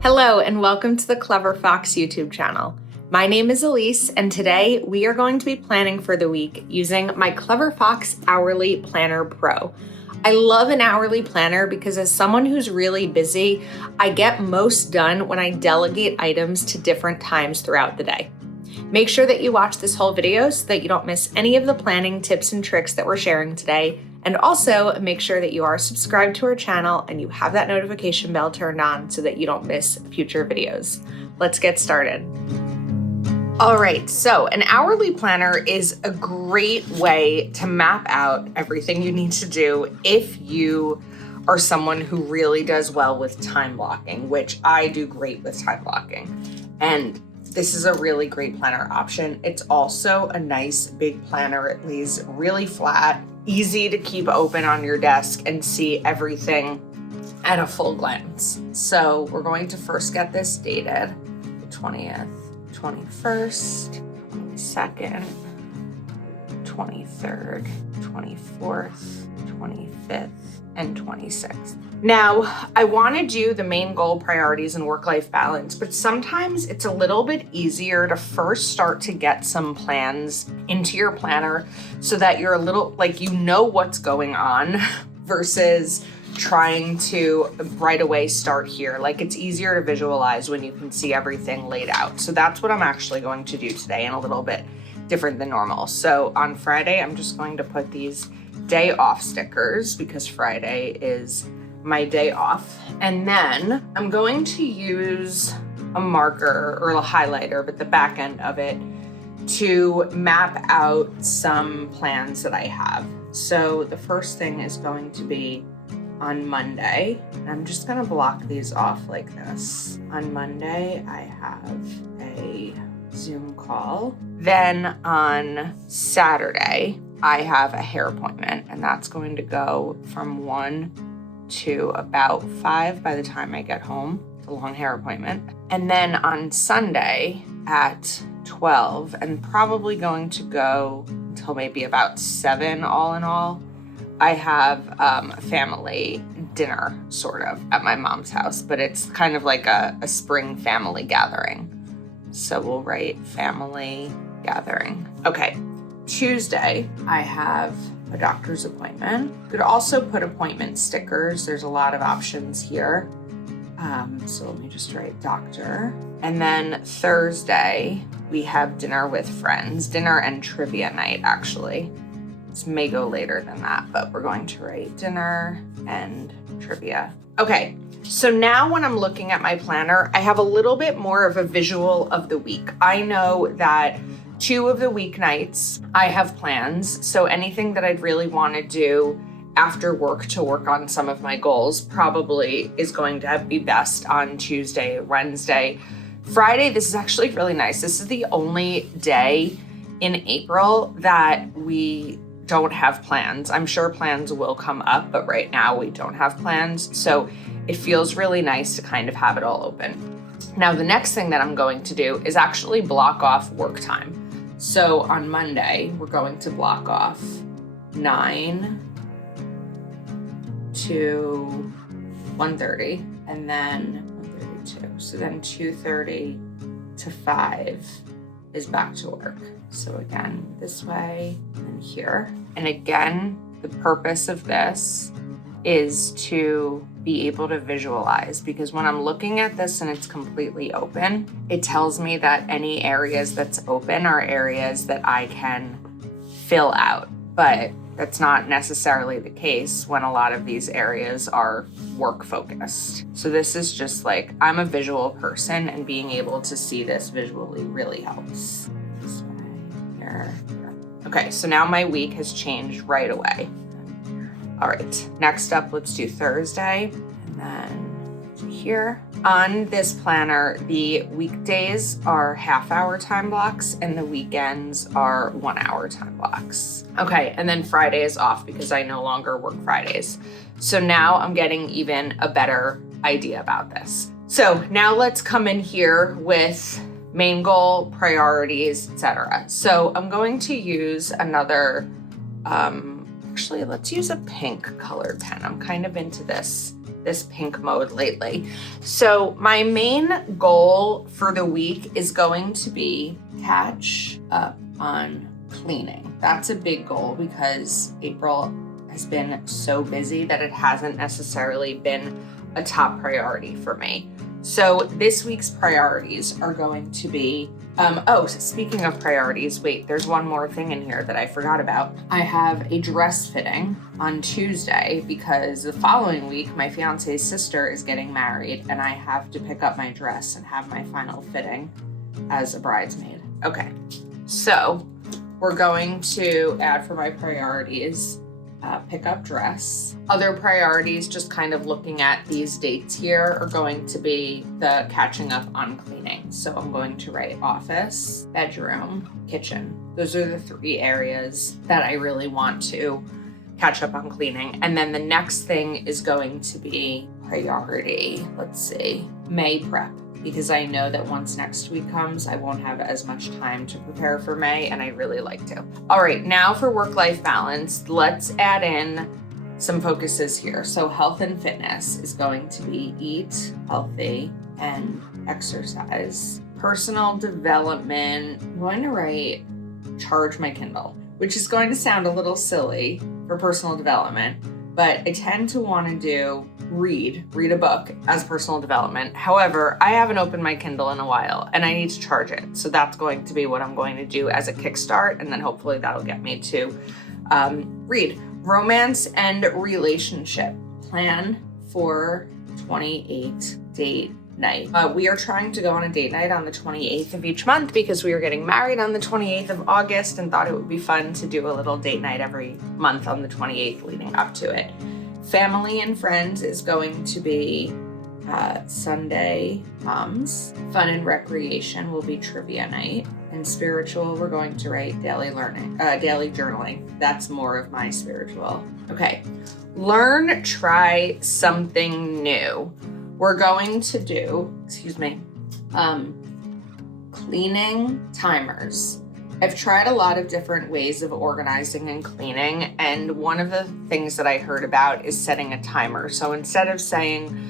Hello and welcome to the Clever Fox YouTube channel. My name is Ilysse and today we are going to be planning for the week using my Clever Fox Hourly Planner Pro. I love an hourly planner because as someone who's really busy, I get most done when I delegate items to different times throughout the day. Make sure that you watch this whole video so that you don't miss any of the planning tips and tricks that we're sharing today. And also make sure that you are subscribed to our channel and you have that notification bell turned on so that you don't miss future videos. Let's get started. All right, so an hourly planner is a great way to map out everything you need to do if you are someone who really does well with time blocking, which I do great with time blocking. And this is a really great planner option. It's also a nice big planner. It lays really flat, easy to keep open on your desk and see everything at a full glance. So we're going to first get this dated, the 20th, 21st, 22nd, 23rd, 24th, 25th, and 26th. Now, I want to do the main goal, priorities, and work-life balance, but sometimes it's a little bit easier to first start to get some plans into your planner so that you're a little, like, you know what's going on versus trying to right away start here. Like, it's easier to visualize when you can see everything laid out. So that's what I'm actually going to do today, and a little bit different than normal. So on Friday, I'm just going to put these day off stickers because Friday is my day off. And then I'm going to use a marker or a highlighter, but the back end of it, to map out some plans that I have. So the first thing is going to be on Monday. And I'm just gonna block these off like this. On Monday, I have a Zoom call. Then on Saturday, I have a hair appointment, and that's going to go from 1 to about 5 by the time I get home. It's a long hair appointment. And then on Sunday at 12, and probably going to go until maybe about 7 all in all, I have a family dinner sort of at my mom's house, but it's kind of like a spring family gathering. So we'll write family gathering. Okay, Tuesday, I have a doctor's appointment. Could also put appointment stickers. There's a lot of options here. So let me just write doctor. And then Thursday, we have dinner with friends, dinner and trivia night, actually. This may go later than that, but we're going to write dinner and trivia. Okay, so now when I'm looking at my planner, I have a little bit more of a visual of the week. I know that 2 of the weeknights, I have plans. So anything that I'd really want to do after work to work on some of my goals probably is going to be best on Tuesday, Wednesday. Friday, this is actually really nice. This is the only day in April that we don't have plans. I'm sure plans will come up, but right now we don't have plans. So it feels really nice to kind of have it all open. Now, the next thing that I'm going to do is actually block off work time. So on Monday, we're going to block off 9 to 1:30, and then 1:32. So then 2:30 to 5 is back to work. So again, this way and here. And again, the purpose of this is to be able to visualize, because when I'm looking at this and it's completely open, it tells me that any areas that's open are areas that I can fill out. But that's not necessarily the case when a lot of these areas are work focused. So this is just like, I'm a visual person, and being able to see this visually really helps. This way, here. Okay, so now my week has changed right away. All right, next up, let's do Thursday, and then to here. On this planner, the weekdays are half-hour time blocks, and the weekends are 1-hour time blocks. Okay, and then Friday is off because I no longer work Fridays. So now I'm getting even a better idea about this. So now let's come in here with main goal, priorities, etc. So I'm going to use another, actually let's use a pink colored pen. I'm kind of into this this pink mode lately. So my main goal for the week is going to be catch up on cleaning. That's a big goal because April has been so busy that it hasn't necessarily been a top priority for me. So this week's priorities are going to be, speaking of priorities, wait, there's one more thing in here that I forgot about. I have a dress fitting on Tuesday because the following week, my fiance's sister is getting married and I have to pick up my dress and have my final fitting as a bridesmaid. Okay, so we're going to add for my priorities, pick up dress. Other priorities, just kind of looking at these dates here, are going to be the catching up on cleaning. So I'm going to write office, bedroom, kitchen. Those are the 3 areas that I really want to catch up on cleaning. And then the next thing is going to be priority, let's see, May prep. Because I know that once next week comes, I won't have as much time to prepare for May, and I really like to. All right, now for work-life balance, let's add in some focuses here. So health and fitness is going to be eat healthy and exercise. Personal development, I'm going to write charge my Kindle, which is going to sound a little silly for personal development, but I tend to want to do read a book as personal development. However, I haven't opened my Kindle in a while and I need to charge it. So that's going to be what I'm going to do as a kickstart. And then hopefully that'll get me to read. Romance and relationship plan for 28 date night. We are trying to go on a date night on the 28th of each month because we are getting married on the 28th of August and thought it would be fun to do a little date night every month on the 28th leading up to it. Family and friends is going to be Sunday moms. Fun and recreation will be trivia night. And spiritual, we're going to write daily journaling. That's more of my spiritual. Okay, learn, try something new. We're going to do, cleaning timers. I've tried a lot of different ways of organizing and cleaning, and one of the things that I heard about is setting a timer. So instead of saying,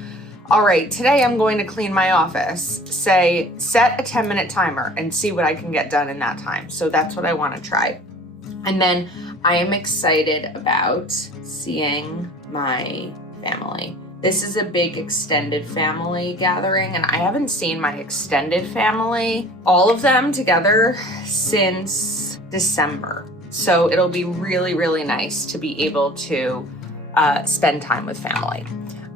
all right, today I'm going to clean my office, say, set a 10-minute timer and see what I can get done in that time. So that's what I want to try. And then I am excited about seeing my family. This is a big extended family gathering, and I haven't seen my extended family, all of them together, since December. So it'll be really, really nice to be able to spend time with family.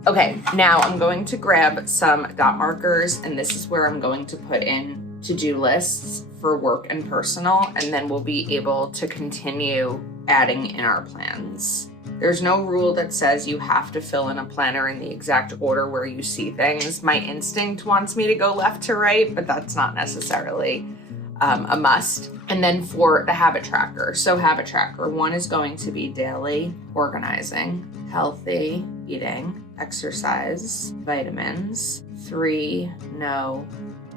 Okay, now I'm going to grab some dot markers, and this is where I'm going to put in to-do lists for work and personal, and then we'll be able to continue adding in our plans. There's no rule that says you have to fill in a planner in the exact order where you see things. My instinct wants me to go left to right, but that's not necessarily a must. And then for the habit tracker. So habit tracker, 1 is going to be daily organizing, healthy eating, exercise, vitamins, 3 no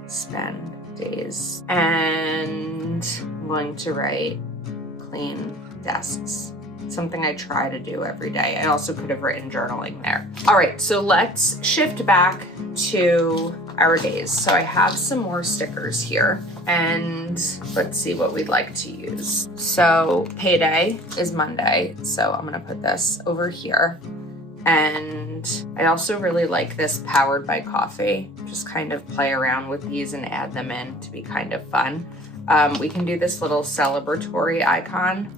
spend days. And I'm going to write clean desks. Something I try to do every day. I also could have written journaling there. All right, so let's shift back to our days. So I have some more stickers here, and let's see what we'd like to use. So payday is Monday, so I'm gonna put this over here. And I also really like this powered by coffee. Just kind of play around with these and add them in to be kind of fun. We can do this little celebratory icon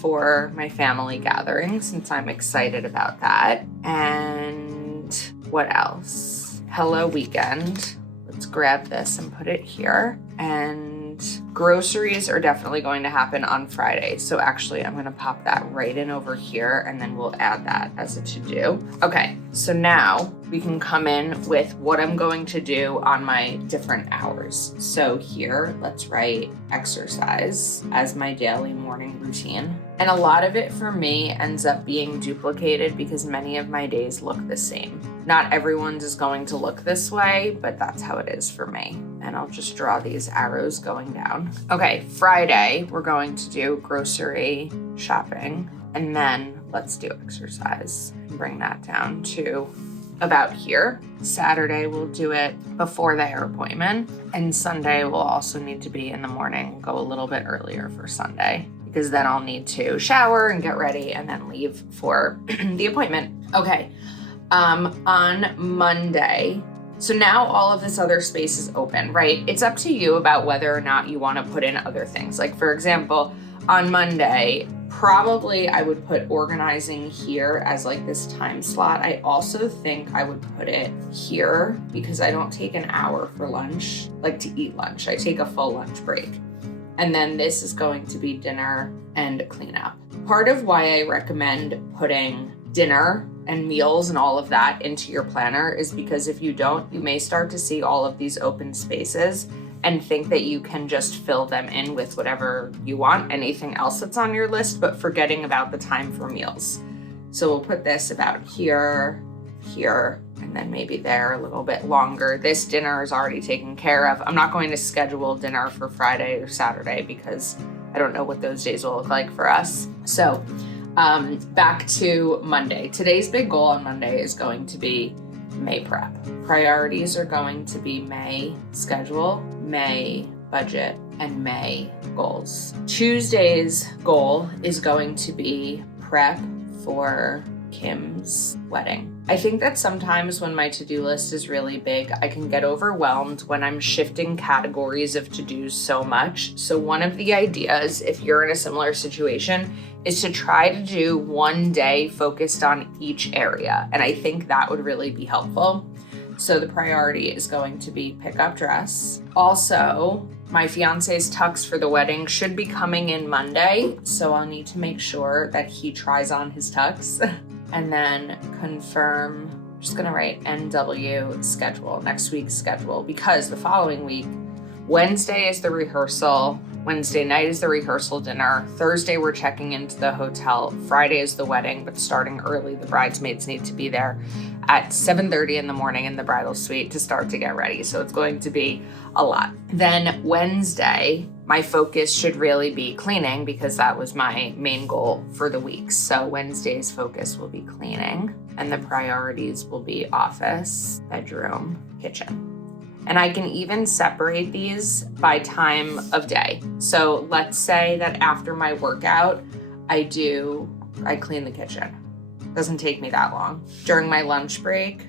for my family gathering since I'm excited about that. And what else? Hello weekend. Let's grab this and put it here. And groceries are definitely going to happen on Friday. So actually I'm gonna pop that right in over here and then we'll add that as a to-do. Okay, so now we can come in with what I'm going to do on my different hours. So here, let's write exercise as my daily morning routine. And a lot of it for me ends up being duplicated because many of my days look the same. Not everyone's is going to look this way, but that's how it is for me. And I'll just draw these arrows going down. Okay, Friday, we're going to do grocery shopping, and then let's do exercise and bring that down to about here. Saturday we'll do it before the hair appointment, and Sunday will also need to be in the morning. We'll go a little bit earlier for Sunday because then I'll need to shower and get ready and then leave for the appointment. Okay, on Monday, so now all of this other space is open, right? It's up to you about whether or not you want to put in other things. Like for example, on Monday, probably I would put organizing here as like this time slot. I also think I would put it here because I don't take an hour for lunch, like to eat lunch. I take a full lunch break. And then this is going to be dinner and cleanup. Part of why I recommend putting dinner and meals and all of that into your planner is because if you don't, you may start to see all of these open spaces and think that you can just fill them in with whatever you want, anything else that's on your list, but forgetting about the time for meals. So we'll put this about here, here, and then maybe there a little bit longer. This dinner is already taken care of. I'm not going to schedule dinner for Friday or Saturday because I don't know what those days will look like for us. So back to Monday. Today's big goal on Monday is going to be May prep. Priorities are going to be May schedule, May budget, and May goals. Tuesday's goal is going to be prep for Kim's wedding. I think that sometimes when my to-do list is really big, I can get overwhelmed when I'm shifting categories of to-dos so much. So one of the ideas, if you're in a similar situation, is to try to do one day focused on each area. And I think that would really be helpful. So the priority is going to be pickup dress. Also, my fiance's tux for the wedding should be coming in Monday. So I'll need to make sure that he tries on his tux and then confirm. I'm just gonna write NW schedule, next week's schedule, because the following week, Wednesday is the rehearsal. Wednesday night is the rehearsal dinner. Thursday, we're checking into the hotel. Friday is the wedding, but starting early, the bridesmaids need to be there at 7:30 in the morning in the bridal suite to start to get ready. So it's going to be a lot. Then Wednesday, my focus should really be cleaning because that was my main goal for the week. So Wednesday's focus will be cleaning and the priorities will be office, bedroom, kitchen. And I can even separate these by time of day. So let's say that after my workout, I clean the kitchen. Doesn't take me that long. During my lunch break,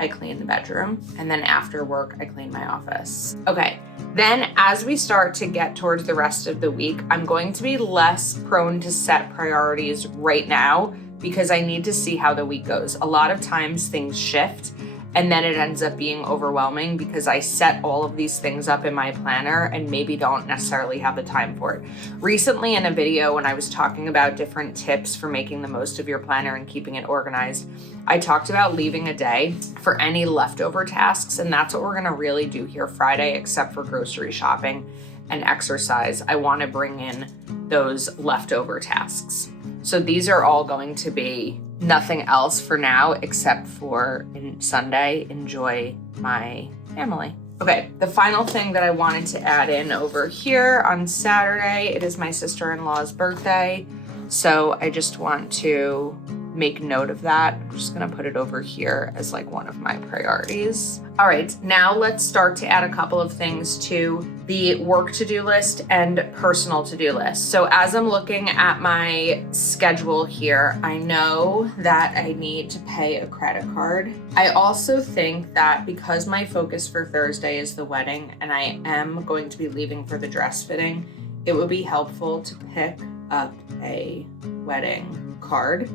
I clean the bedroom. And then after work, I clean my office. Okay, then as we start to get towards the rest of the week, I'm going to be less prone to set priorities right now because I need to see how the week goes. A lot of times things shift and then it ends up being overwhelming because I set all of these things up in my planner and maybe don't necessarily have the time for it. Recently in a video when I was talking about different tips for making the most of your planner and keeping it organized, I talked about leaving a day for any leftover tasks, and that's what we're gonna really do here Friday, except for grocery shopping and exercise. I wanna bring in those leftover tasks. So these are all going to be nothing else for now, except for Sunday, enjoy my family. Okay, the final thing that I wanted to add in over here on Saturday, it is my sister-in-law's birthday. So I just want to make note of that. I'm just gonna put it over here as like one of my priorities. All right, now let's start to add a couple of things to the work to-do list and personal to-do list. So as I'm looking at my schedule here, I know that I need to pay a credit card. I also think that because my focus for Thursday is the wedding and I am going to be leaving for the dress fitting, it would be helpful to pick up a wedding card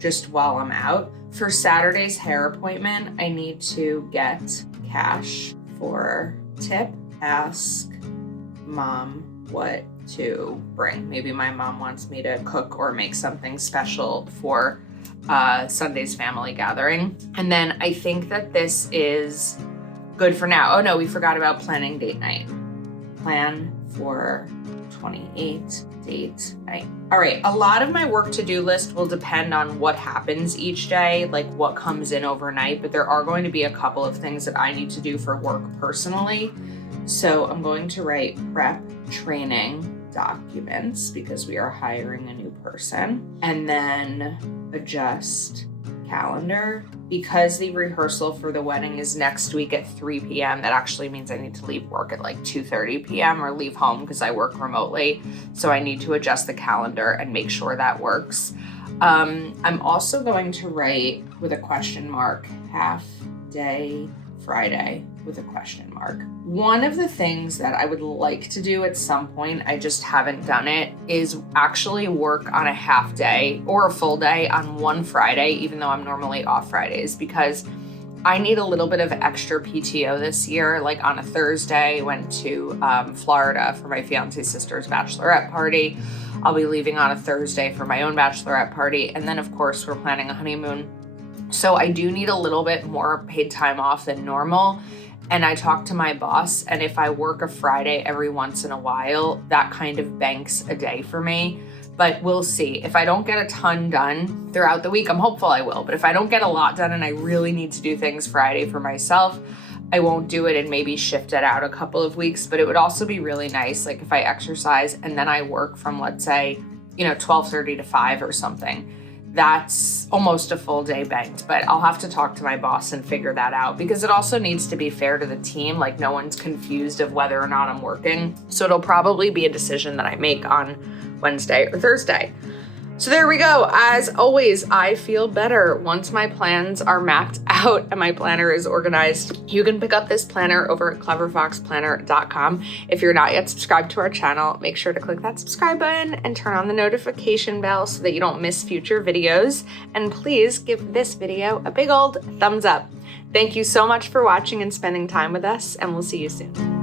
just while I'm out. For Saturday's hair appointment, I need to get cash for tip. Ask mom what to bring. Maybe my mom wants me to cook or make something special for Sunday's family gathering. And then I think that this is good for now. Oh no, we forgot about planning date night. Plan for 28 date night. All right, a lot of my work to-do list will depend on what happens each day, like what comes in overnight, but there are going to be a couple of things that I need to do for work personally. So I'm going to write prep training documents because we are hiring a new person, and then adjust calendar. Because the rehearsal for the wedding is next week at 3 p.m., that actually means I need to leave work at like 2:30 p.m. or leave home because I work remotely. So I need to adjust the calendar and make sure that works. I'm also going to write with a question mark, half day Friday with a question mark. One of the things that I would like to do at some point, I just haven't done it, is actually work on a half day or a full day on one Friday, even though I'm normally off Fridays, because I need a little bit of extra PTO this year. Like on a Thursday, went to Florida for my fiance's sister's bachelorette party. I'll be leaving on a Thursday for my own bachelorette party. And then of course we're planning a honeymoon. So I do need a little bit more paid time off than normal. And I talked to my boss, and if I work a Friday every once in a while, that kind of banks a day for me. But we'll see. If I don't get a ton done throughout the week, I'm hopeful I will. But if I don't get a lot done and I really need to do things Friday for myself, I won't do it and maybe shift it out a couple of weeks. But it would also be really nice, like if I exercise and then I work from, let's say, 12:30 to 5 or something. That's almost a full day banked, but I'll have to talk to my boss and figure that out, because it also needs to be fair to the team. Like no one's confused of whether or not I'm working. So it'll probably be a decision that I make on Wednesday or Thursday. So there we go. As always, I feel better once my plans are mapped out and my planner is organized. You can pick up this planner over at cleverfoxplanner.com. If you're not yet subscribed to our channel, make sure to click that subscribe button and turn on the notification bell so that you don't miss future videos. And please give this video a big old thumbs up. Thank you so much for watching and spending time with us, and we'll see you soon.